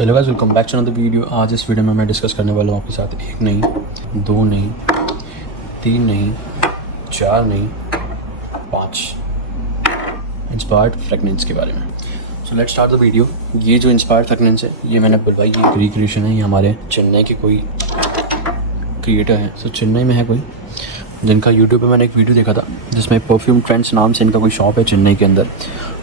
Hello guys, welcome back to another video. आज इस video में मैं डिस्कस करने वाला हूँ आपके साथ एक नहीं, दो नहीं, तीन नहीं, चार नहीं, 5 इंस्पायर्ड फ्रेगनेंस के बारे में। सो लेट्स स्टार्ट द वीडियो। ये जो इंस्पायर्ड फ्रेगनेंस है ये मैंने बुलवाई, ये रिक्रिएशन है। ये हमारे चेन्नई के कोई क्रिएटर हैं। सो चेन्नई में है कोई जिनका यूट्यूब पे मैंने एक वीडियो देखा था जिसमें परफ्यूम ट्रेंड्स नाम से इनका कोई शॉप है चेन्नई के अंदर,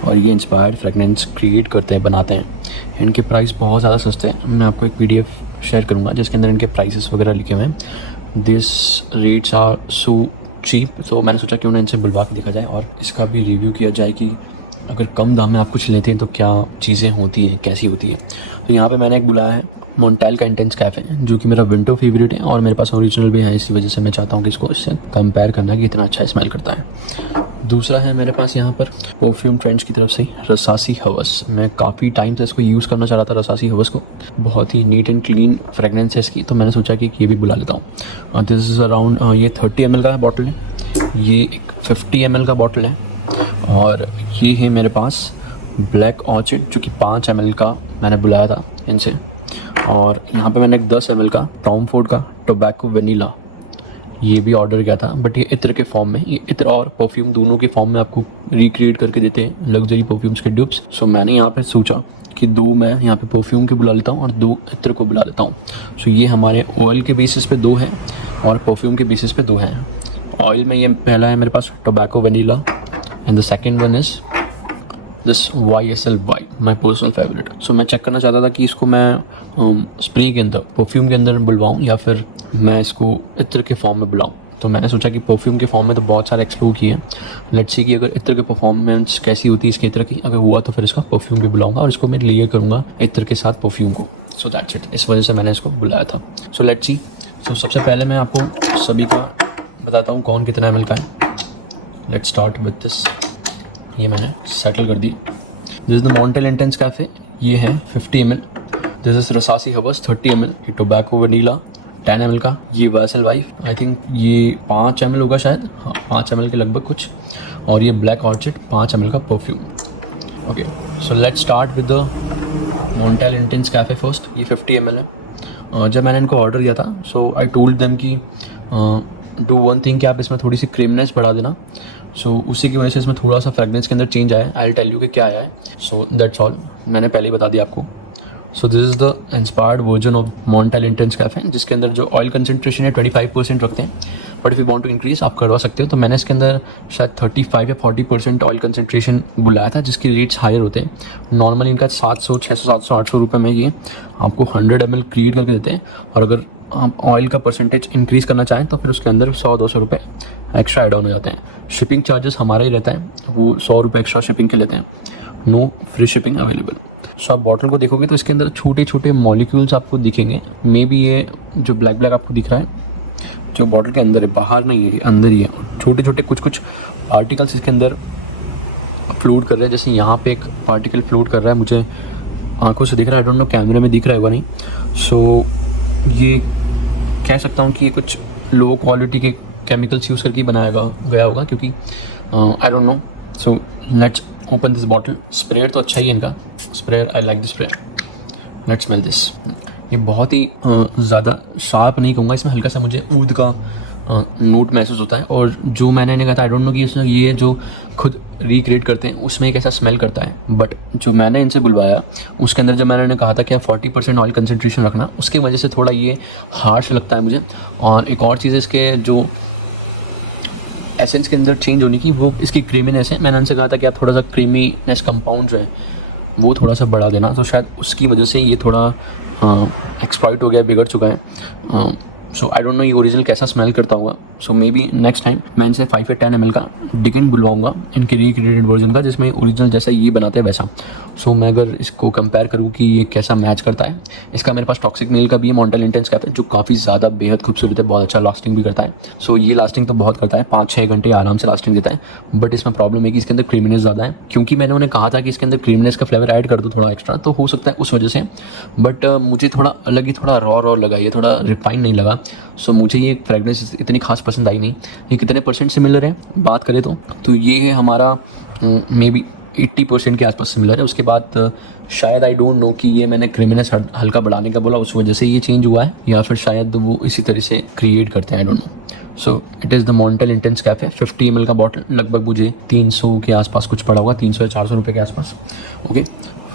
और ये इंस्पायर्ड फ्रेगनेंस क्रिएट करते हैं, बनाते हैं। इनके प्राइस बहुत ज़्यादा सस्ते हैं। मैं आपको एक PDF शेयर करूँगा जिसके अंदर इनके प्राइसेस वगैरह लिखे हुए हैं। This rates are so cheap. तो मैंने सोचा क्यों ना इनसे बुलवा के देखा जाए और इसका भी रिव्यू किया जाए कि अगर कम दाम में आप कुछ लेते हैं तो क्या चीज़ें होती हैं, कैसी होती है। तो यहाँ पे मैंने एक बुलाया है मोंटेल का इंटेंस कैफ़े, जो कि मेरा विंटर फेवरेट है और मेरे पास ओरिजिनल भी है। इसी वजह से मैं चाहता हूँ कि इसको इससे कंपेयर करना कि इतना अच्छा स्मेल करता है। दूसरा है मेरे पास यहाँ पर परफ्यूम ट्रेंड्स की तरफ से रसासी हवस। मैं काफ़ी टाइम से इसको यूज़ करना चाह रहा था, रसासी हवस को। बहुत ही नीट एंड क्लीन फ्रेगनेंस है इसकी, तो मैंने सोचा कि ये भी बुला लेता हूँ। दिस इज़ अराउंड ये 30 ml का बॉटल है, ये एक 50 ml का बॉटल है, और ये है मेरे पास ब्लैक ऑर्चिड जो कि 5 ml का मैंने बुलाया था इनसे। और यहाँ पे मैंने एक 10 ml का टॉम फोर्ड का टोबैको वेनिला ये भी ऑर्डर किया था, बट ये इत्र के फॉर्म में। ये इत्र और परफ्यूम दोनों के फॉर्म में आपको रिक्रिएट करके देते हैं लग्जरी परफ्यूम्स के ड्यूब्स। सो मैंने यहाँ पे सोचा कि 2 मैं यहाँ पे परफ्यूम के बुला लेता हूँ और 2 इत्र को बुला लेता हूँ। सो ये हमारे ऑयल के बेसिस पे 2 हैं और परफ्यूम के बेसिस पे 2 हैं। ऑयल में ये पहला है मेरे पास tobacco vanilla and the second one is this YSL white, my personal favourite. So मैं चेक करना चाहता था कि इसको मैं स्प्रे के अंदर, परफ्यूम के अंदर बुलवाऊँ या फिर मैं इसको इत्र के फॉर्म में बुलाऊँ। तो मैंने सोचा कि परफ्यूम के फॉर्म में तो बहुत सारे एक्सप्लोर किए हैं, लेट्स सी कि अगर इत्र के परफॉर्मेंस कैसी होती है इसके इत्र की। अगर हुआ तो फिर इसका परफ्यूम भी बुलाऊँगा और इसको मैं लेयर करूँगा इत्र के साथ परफ्यूम को। सो दैट्स इट, इस वजह से मैंने इसको बुलाया था। So let's see. सो सबसे पहले मैं आपको सभी का बताता हूँ कौन कितना ml का है। Let's start with this. ये मैंने सेटल कर दी। This is the Montale intense cafe, ये है 50 ml। दिस इज़ रसासी हवस 30 ml। ये टोबैको वनीला 10 ml का। ये YSL वाइफ आई थिंक ये 5 ml होगा शायद, हाँ 5 ml के लगभग कुछ। और ये ब्लैक ऑर्चिड 5 ml का perfume. Okay, so let's start with the Montale intense cafe first. ये 50 ml है। जब मैंने इनको ऑर्डर किया था, सो आई टोल्ड देम कि डू वन थिंग कि आप इसमें थोड़ी सी क्रीमनेस बढ़ा देना। सो उसी की वजह से इसमें थोड़ा सा फ्रेगनेंस के अंदर चेंज आया है। आई विल टेल यू कि क्या आया है। सो दैट्स ऑल, मैंने पहले ही बता दिया आपको। So this is the inspired version of Montale intense cafe, जिसके अंदर जो ऑयल कंसनट्रेशन है 25% रखते हैं, but if you want to increase आप करवा सकते हो। तो मैंने इसके अंदर शायद 35 या 40% ऑयल कंसनट्रेशन बुलाया था, जिसके रेट्स हायर होते हैं। नॉर्मली इनका 700, 600, 700, 800 रुपये में ये आपको 100 ml क्रिएट करके देते हैं, और अगर आप ऑयल का परसेंटेज इंक्रीज़ करना चाहें तो फिर उसके अंदर 100-200 रुपये एक्स्ट्रा एड ऑन हो जाते हैं। शिपिंग चार्जेस हमारा ही रहता है, वो 100 रुपये एक्स्ट्रा शिपिंग के लेते हैं। No free shipping available. So आप बॉटल को देखोगे तो इसके अंदर छोटे छोटे मॉलिक्यूल्स आपको दिखेंगे। मे बी ये जो ब्लैक ब्लैक आपको दिख रहा है जो बॉटल के अंदर है, बाहर नहीं है, अंदर ही है। छोटे छोटे कुछ पार्टिकल्स इसके अंदर फ्लोट कर रहे हैं। जैसे यहाँ पे एक पार्टिकल फ्लोट कर रहा है, मुझे आंखों से दिख रहा है, आई डोंट नो कैमरे में दिख रहा होगा नहीं। सो ये कह सकता हूँ कि ये कुछ लो क्वालिटी के केमिकल्स यूज़ करके बनाया गया होगा, क्योंकि आई don't know. So let's open this bottle. Sprayer तो अच्छा ही है इनका, sprayer I like this sprayer. Let's smell this. ये बहुत ही ज़्यादा शार्प नहीं कहूँगा, इसमें हल्का सा मुझे ऊद का नोट महसूस होता है। और जो मैंने इन्हें कहा था, आई डोंट नो कि इसमें ये जो खुद रिक्रिएट करते हैं उसमें एक ऐसा स्मेल करता है, बट जो मैंने इनसे बुलवाया उसके अंदर जब मैंने इन्हें कहा था कि आप 40% ऑयल कंसनट्रेशन रखना, उसकी वजह से थोड़ा ये हार्श लगता है मुझे। और एक और चीज़ है इसके जो एसेंस के अंदर चेंज होने की, वो इसकी क्रीमीनेस है। मैंने उनसे कहा था कि आप थोड़ा सा क्रीमीनेस कंपाउंड जो है वो थोड़ा सा बढ़ा देना, तो शायद उसकी वजह से ये थोड़ा एक्सप्लॉइट हो गया, बिगड़ चुका है। सो आई डोंट नो ये ओरिजिनल कैसा स्मेल करता होगा। सो मे बी नेक्स्ट टाइम मैं इनसे 5 या 10 ml का डिकेंट बुलवाऊंगा, इनके रिक्रिएटेड वर्जन का, जिसमें ओरिजिनल जैसा ये बनाते हैं वैसा। सो मैं अगर इसको कंपेयर करूँ कि ये कैसा मैच करता है, इसका मेरे पास टॉक्सिक मेल का भी है, मॉन्टेल इंटेंस कैफ़े, जो काफ़ी ज़्यादा बेहद खूबसूरत है, बहुत अच्छा लास्टिंग भी करता है। सो ये लास्टिंग तो बहुत करता है, 5-6 घंटे आराम से लास्टिंग देता है। बट इसमें प्रॉब्लम है कि इसके अंदर क्रीमीनेस ज़्यादा है, क्योंकि मैंने उन्हें कहा था कि इसके अंदर क्रीमीनेस का फ्लेवर ऐड कर दो थोड़ा एक्स्ट्रा, तो हो सकता है उस वजह से। बट मुझे थोड़ा अलग ही, थोड़ा रॉ लगा, ये थोड़ा रिफाइन नहीं लगा। सो मुझे ये फ्रेगनेंस इतनी खास पसंद आई नहीं। ये कितने % सिमिलर है बात करें तो ये है हमारा मे बी 80% के आसपास सिमिलर है। उसके बाद शायद आई डोंट नो कि ये मैंने क्रिमिनस हल्का बढ़ाने का बोला, उस वजह से ये चेंज हुआ है, या फिर शायद वो इसी तरह से क्रिएट करते हैं, I don't know. So it is the Montale intense cafe. 50 ml का बॉटल लगभग मुझे 300 के आसपास कुछ पड़ा होगा, 300 या 400 रुपये के आसपास। ओके,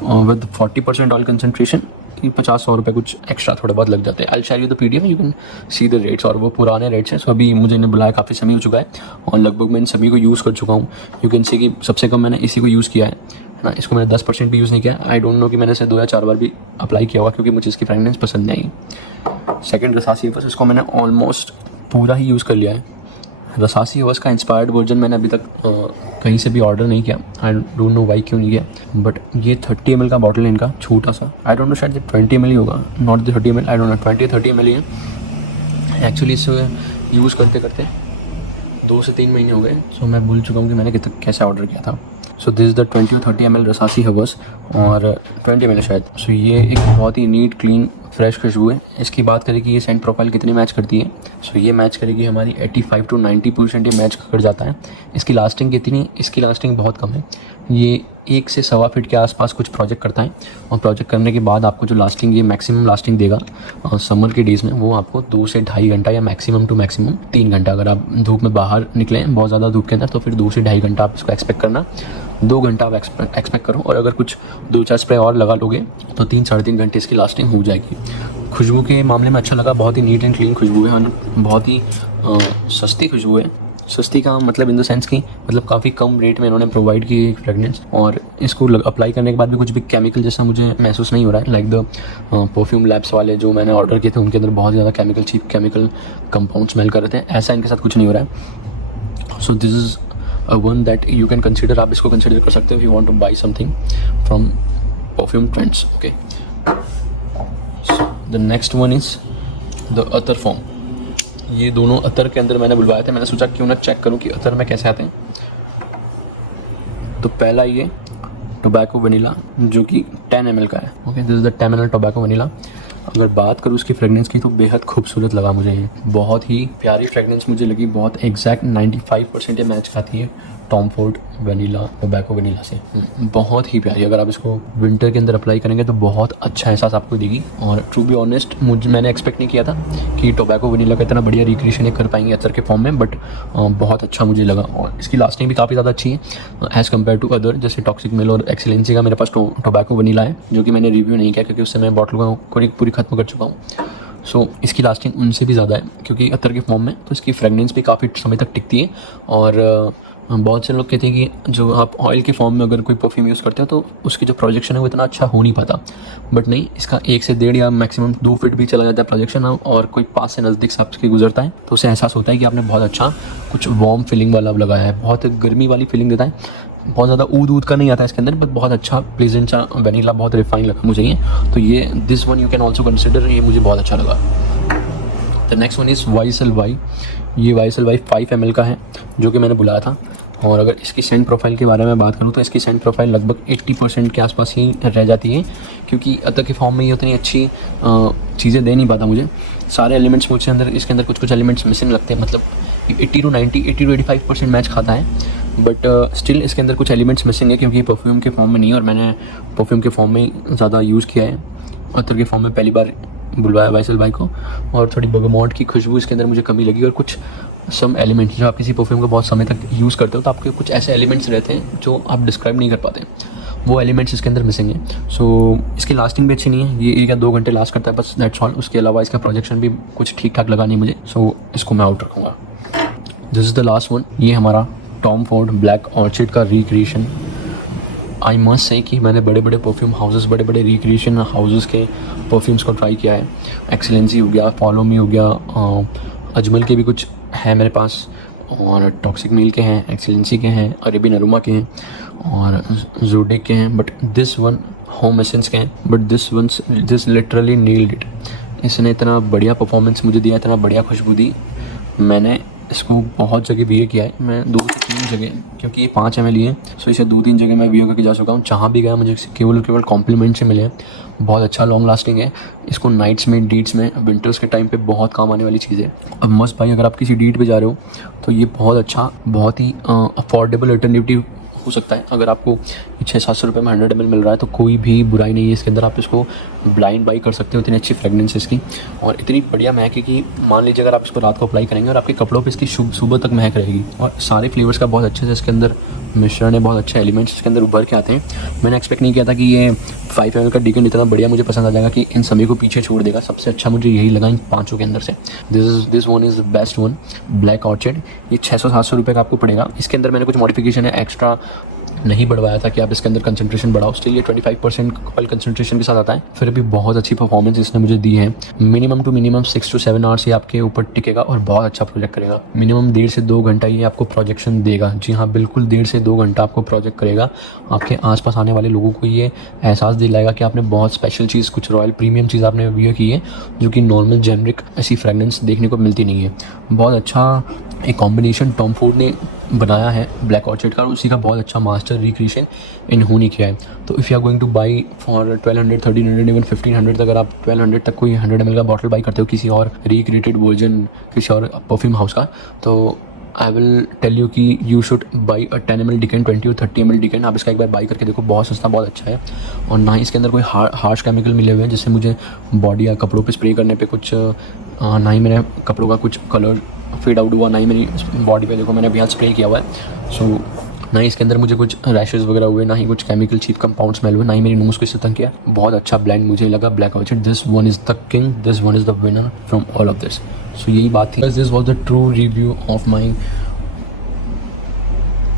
विद 40% ऑयल कंसनट्रेशन, 50-100 रुपये कुछ एक्स्ट्रा थोड़े बहुत लग जाते हैं। I share you the PDF, you can see the rates, और वो पुराने रेट्स हैं। सो अभी मुझे इन्हें बुलाया काफ़ी समय हो चुका है और लगभग मैं इन सभी को यूज़ कर चुका हूँ। यू कैन सी कि सबसे कम मैंने इसी को यूज़ किया है ना, इसको मैंने 10% भी यूज़ नहीं किया। आई डोंट नो कि मैंने इसे 2 या 4 बार भी अप्लाई किया होगा, क्योंकि मुझे इसकी फ्रेगनेंस पसंद नहीं आई। सेकेंड रसासी हवस, इसको मैंने ऑलमोस्ट पूरा ही यूज़ कर लिया है। रसासी हवस का इंस्पायर्ड वर्जन मैंने अभी तक कहीं से भी ऑर्डर नहीं किया, आई डोंट नो वाई क्यों नहीं किया। बट ये 30 ml का बॉटल है इनका, छोटा सा, आई डोंट नो शायद 20 ml ही होगा, not the 30 ml, I don't no 20-30 ml ही है एक्चुअली। इसे यूज़ करते करते 2 से 3 महीने हो गए। सो मैं भूल चुका हूँ कि मैंने कैसे ऑर्डर किया था। सो दिस इज़ द 20-30 ml रसासी हवस, और 20 ml शायद। सो ये एक बहुत ही नीट क्लीन फ्रेश खुशबू है। इसकी बात करें कि ये सेंट प्रोफाइल कितनी मैच करती है, सो ये मैच करेगी हमारी 85 to 90% ये मैच कर जाता है। इसकी लास्टिंग कितनी, इसकी लास्टिंग बहुत कम है। ये 1 से 1.25 फीट के आसपास कुछ प्रोजेक्ट करता है, और प्रोजेक्ट करने के बाद आपको जो लास्टिंग, ये मैक्सिमम लास्टिंग देगा समर के डेज़ में, वो आपको 2 से 2.5 घंटा या मैक्सिमम टू मैक्सिमम 3 घंटा। अगर आप धूप में बाहर निकले बहुत ज़्यादा धूप के अंदर, तो फिर 2 से 2.5 घंटा आप इसको एक्सपेक्ट करना, 2 घंटा आप एक्सपेक्ट करो। और अगर कुछ 2-4 स्प्रे और लगा लोगे तो 3-3.5 घंटे इसकी लास्टिंग हो जाएगी। खुशबू के मामले में अच्छा लगा, बहुत ही नीट एंड क्लीन खुशबू है, और बहुत ही सस्ती खुशबू है। सस्ती का मतलब इन द सेंस कि मतलब काफ़ी कम रेट में इन्होंने प्रोवाइड की है फ्रेगनेंस, और इसको अप्लाई करने के बाद भी कुछ भी केमिकल जैसा मुझे महसूस नहीं हो रहा है। लाइक द परफ्यूम लैब्स वाले जो मैंने ऑर्डर किए थे, उनके अंदर बहुत ज़्यादा chemical, cheap chemical compound smell कर रहे थे, ऐसा इनके साथ कुछ नहीं हो रहा है। So this is one that you can consider, आप इसको कंसिडर कर सकते हो if you want to buy something from perfume trends. Okay, the next one is the अतर फॉर्म। ये दोनों अतर के अंदर मैंने बुलवाए थे, मैंने सोचा क्यों ना चेक करूं कि अतर में कैसे आते हैं। तो पहला ये टोबैको वनीला, जो कि 10 ml का है। Okay, this is the 10 ml tobacco vanilla. अगर बात करूँ उसकी फ्रेगनेंस की, तो बेहद खूबसूरत लगा मुझे ये, बहुत ही प्यारी फ्रेगनेंस मुझे लगी, बहुत एग्जैक्ट 95% ये मैच खाती है Tom Ford vanilla, tobacco vanilla से, बहुत ही प्यारी। अगर आप इसको विंटर के अंदर अप्लाई करेंगे तो बहुत अच्छा एहसास आपको देगी। और टू बी ऑनेस्ट, मैंने एक्सपेक्ट नहीं किया था कि टोबैको वनीला का इतना बढ़िया रिक्रिएशन कर पाएंगे अतर के फॉर्म में, बट बहुत अच्छा मुझे लगा। और इसकी लास्टिंग भी काफ़ी ज़्यादा अच्छी है एज़ कम्पेयर टू अदर, जैसे टॉक्सिक मिल और एक्सीलेंसी का मेरे पास टोबैको वनीला है, जो कि मैंने रिव्यू नहीं किया क्योंकि उससे मैं बॉटल को पूरी ख़त्म कर चुका हूँ। सो इसकी लास्टिंग उनसे भी ज़्यादा है, क्योंकि अतर के फॉर्म में तो इसकी फ्रेगनेंस भी काफ़ी समय तक टिकती है। और बहुत से लोग कहते हैं कि जो आप ऑयल के फॉर्म में अगर कोई परफ्यूम यूज़ करते हो तो उसकी जो प्रोजेक्शन है वो इतना अच्छा हो नहीं पाता, बट नहीं, इसका 1 से 1.5 या मैक्सिमम 2 फीट भी चला जाता है प्रोजेक्शन, और कोई पास से नज़दीक से आपके गुजरता है तो उसे एहसास होता है कि आपने बहुत अच्छा कुछ वार्म फीलिंग वाला लगाया है, बहुत गर्मी वाली फीलिंग देता है, बहुत ज़्यादा ऊद का नहीं आता है इसके अंदर, बट बहुत अच्छा प्लेजेंट सा वनीला, बहुत रिफाइन लगा मुझे ये। तो ये this one you can also consider, ये मुझे बहुत अच्छा लगा। The next one is YSL-Y। ये YSL-Y 5 ml का है, जो कि मैंने बुलाया था। और अगर इसकी सेंट प्रोफाइल के बारे में बात करूँ तो इसकी सेंट प्रोफाइल लगभग 80% के आसपास ही रह जाती है, क्योंकि अतर के फॉर्म में ये उतनी अच्छी चीज़ें दे नहीं पाता मुझे। सारे एलिमेंट्स मुझे अंदर, इसके अंदर कुछ एलिमेंट्स मिसिंग लगते हैं, मतलब 80 to 85% मैच खाता है, बट स्टिल इसके अंदर कुछ एलिमेंट्स मिसिंग है, क्योंकि परफ्यूम के फॉर्म में नहीं है, और मैंने परफ्यूम के फॉर्म में ज़्यादा यूज़ किया है। अतर के फॉर्म में पहली बार बुलवाया YSL-Y को, और थोड़ी बगमोट की खुशबू इसके अंदर मुझे कमी लगी। और कुछ सम एलिमेंट्स, जो आप किसी परफ्यूम को बहुत समय तक यूज़ करते हो तो आपके कुछ ऐसे एलिमेंट्स रहते हैं जो आप डिस्क्राइब नहीं कर पाते, वो एलिमेंट्स इसके अंदर मिसिंग है। सो इसकी लास्टिंग भी अच्छी नहीं है, ये 1 या 2 घंटे लास्ट करता है बस, दैट्स ऑल। उसके अलावा इसका प्रोजेक्शन भी कुछ ठीक ठाक लगा नहीं मुझे, सो इसको मैं आउट रखूँगा। This is the last one. ये हमारा टॉम फोर्ड ब्लैक ऑर्चिड का रिक्रिएशन। आई मस्ट से कि मैंने बड़े बड़े परफ्यूम हाउसेस, बड़े बड़े रिक्रिएशन हाउसेस के परफ्यूम्स को ट्राई किया है। एक्सीलेंसी हो गया, फॉलो मी हो गया, अजमल के भी कुछ है मेरे पास, और टॉक्सिक मील के हैं, एक्सीलेंसी के हैं, अरेबियन अरोमा के हैं, और जोडिक के हैं, but this one home essence के हैं, but this literally nailed it. इसने इतना बढ़िया परफॉर्मेंस मुझे दिया, इतना बढ़िया खुशबू दी। मैंने इसको बहुत जगह वीए किया है, मैं 2 से 3 जगह, क्योंकि ये 5 ml है, सो इसे 2-3 जगह मैं वीए करके जा चुका हूँ। जहाँ भी गया मुझे केवल कॉम्प्लीमेंट से मिले हैं। बहुत अच्छा लॉन्ग लास्टिंग है। इसको नाइट्स में, डीट्स में, विंटर्स के टाइम पे बहुत काम आने वाली चीज़ है। अब मस्त भाई, अगर आप किसी डीट पे जा रहे हो तो ये बहुत अच्छा, बहुत ही अफोर्डेबल अल्टरनेटिव हो सकता है। अगर आपको ये 600-700 रुपये में 100 ml मिल रहा है, तो कोई भी बुराई नहीं है इसके अंदर। आप इसको ब्लाइंड बाई कर सकते हो। इतनी अच्छी फ्रेगनेंस इसकी और इतनी बढ़िया महक है कि मान लीजिए अगर आप इसको रात को अप्लाई करेंगे और आपके कपड़ों पे इसकी सुबह तक महक रहेगी। और सारे फ्लेवर्स का बहुत अच्छे से इसके अंदर मिश्रण है, बहुत अच्छे एलिमेंट्स इसके अंदर उभर के आते हैं। मैंने एक्सपेक्ट नहीं किया था कि ये 5 ml का डिकन इतना बढ़िया मुझे पसंद आ जाएगा कि इन सभी को पीछे छोड़ देगा। सबसे अच्छा मुझे यही लगा इन पाँचों के अंदर से। This one is the best one, black orchid. ये 600-700 रुपये का आपको पड़ेगा। इसके अंदर मैंने कुछ मॉडिफिकेशन है, एक्स्ट्रा नहीं बढ़वाया था कि आप इसके अंदर कंसंट्रेशन बढ़ाओ। स्टिल ये 25% ऑयल कंसंट्रेशन के साथ आता है। फिर भी बहुत अच्छी परफॉर्मेंस इसने मुझे दी है। Minimum two minimum 6 to 7 hours ये आपके ऊपर टिकेगा और बहुत अच्छा प्रोजेक्ट करेगा। मिनिमम 1.5 से 2 घंटा ये आपको प्रोजेक्शन देगा। जी हाँ, बिल्कुल 1.5 से 2 घंटा आपको प्रोजेक्ट करेगा। आपके आसपास आने वाले लोगों को ये एहसास दिलाएगा कि आपने बहुत स्पेशल चीज़, कुछ रॉयल प्रीमियम चीज़ आपने वियर की है, जो कि नॉर्मल जेनरिक ऐसी फ्रेगनेंस देखने को मिलती नहीं है। बहुत अच्छा एक कॉम्बिनेशन टॉम फोर्ड ने बनाया है ब्लैक ऑर्चिड का, और उसी का बहुत अच्छा मास्टर रिक्रिएशन इन्होंने किया है। तो if you are going to buy for 1200, 1300, इवन 1500, अगर आप 1200 तक कोई 100 ml का बॉटल बाई करते हो किसी और रिक्रिएटेड वर्जन, किसी और परफ्यूम हाउस का, तो आई विल टेल यू कि you should by a 10 ml deacon, 20 और 30 ml डिकन। आप इसका एक बार बाई करके देखो, बहुत सस्ता, बहुत अच्छा है। और ना ही इसके अंदर कोई हार्श केमिकल मिले हुए हैं जिससे मुझे बॉडी या कपड़ों पे स्प्रे करने पे कुछ, ना ही मेरे कपड़ों का कुछ कलर फेड आउट हुआ, ना ही मेरी बॉडी पे देखो मैंने अभी यहाँ स्प्रे किया हुआ है। सो ना ही इसके अंदर मुझे कुछ रैशेज़ वगैरह हुए, ना ही कुछ केमिकल चीप कंपाउंड स्मेल हुए, ना ही मेरी नोज़ को इससे तंग किया। बहुत अच्छा ब्लेंड मुझे लगा black orchid. This one is the king, this one is the winner from all of this. So यही बात थी। This was the true review of my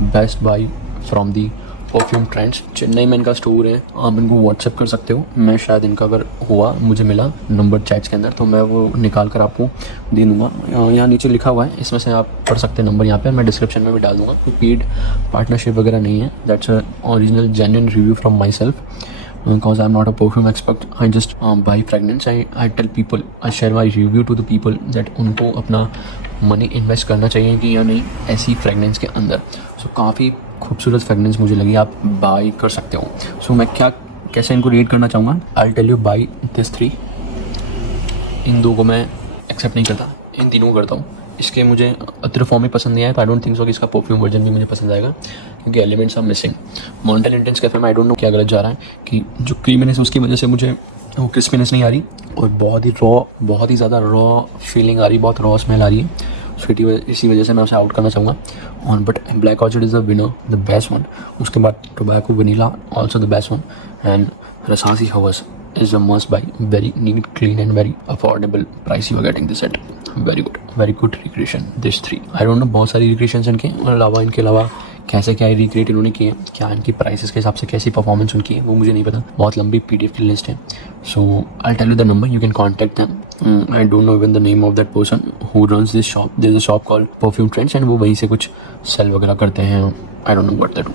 best buy from the perfume trends. Chennai में इनका store है, आप इनको WhatsApp कर सकते हो। मैं शायद इनका अगर हुआ, मुझे मिला नंबर चैट्स के अंदर, तो मैं वो निकाल कर आपको दे दूँगा। यहाँ नीचे लिखा हुआ है, इसमें से आप पढ़ सकते हैं नंबर यहाँ पे, मैं डिस्क्रिप्शन में भी डाल दूँगा। कोई पेड पार्टनरशिप वगैरह नहीं है। That's a original genuine review from my self, because I'm not a perfume expert. I just buy fragrance. I tell people, I share my review to the people that उनको अपना money invest करना चाहिए कि या नहीं ऐसी fragrance के अंदर। सो काफ़ी खूबसूरत फ्रेगनेंस मुझे लगी, आप बाई कर सकते हो। सो मैं कैसे इनको रेट करना चाहूँगा, I tell you by this 3। इन दो को मैं एक्सेप्ट नहीं करता, इन तीनों को करता हूँ। इसके मुझे अत्र फॉर्म ही पसंद नहीं आया, आई डोंट थिंक सो कि इसका परफ्यूम वर्जन भी मुझे पसंद आएगा, क्योंकि elements are missing. Montale intense cafe में आई डोंट नो क्या गलत जा रहा है कि जो क्रीमीनेस है उसकी वजह से मुझे वो क्रिस्पीनेस नहीं आ रही, और बहुत ही बहुत ही ज़्यादा रॉ फीलिंग आ रही, बहुत रॉ स्मेल आ रही है। इसी वजह से मैं उसे आउट करना चाहूँगा। और but black orchid is the winner, the best one. उसके बाद tobacco vanilla also the best one, and Rasasi Hawas is a must buy. Very neat, clean and very affordable price you are getting this at. Very good recreation. This 3. I don't know बहुत सारी recreations इनके इनके अलावा कैसे क्या recreate इन्होंने किए हैं, क्या इनकी प्राइसेस के हिसाब से कैसी परफॉर्मेंस उनकी है, वो मुझे नहीं पता। बहुत लंबी PDF की लिस्ट है। So I tell you the number, you can contact them. I don't know even the name of that person who runs this shop. There is a shop called perfume trends, and वो वहीं से कुछ sale वगैरह करते हैं। I don't know what that.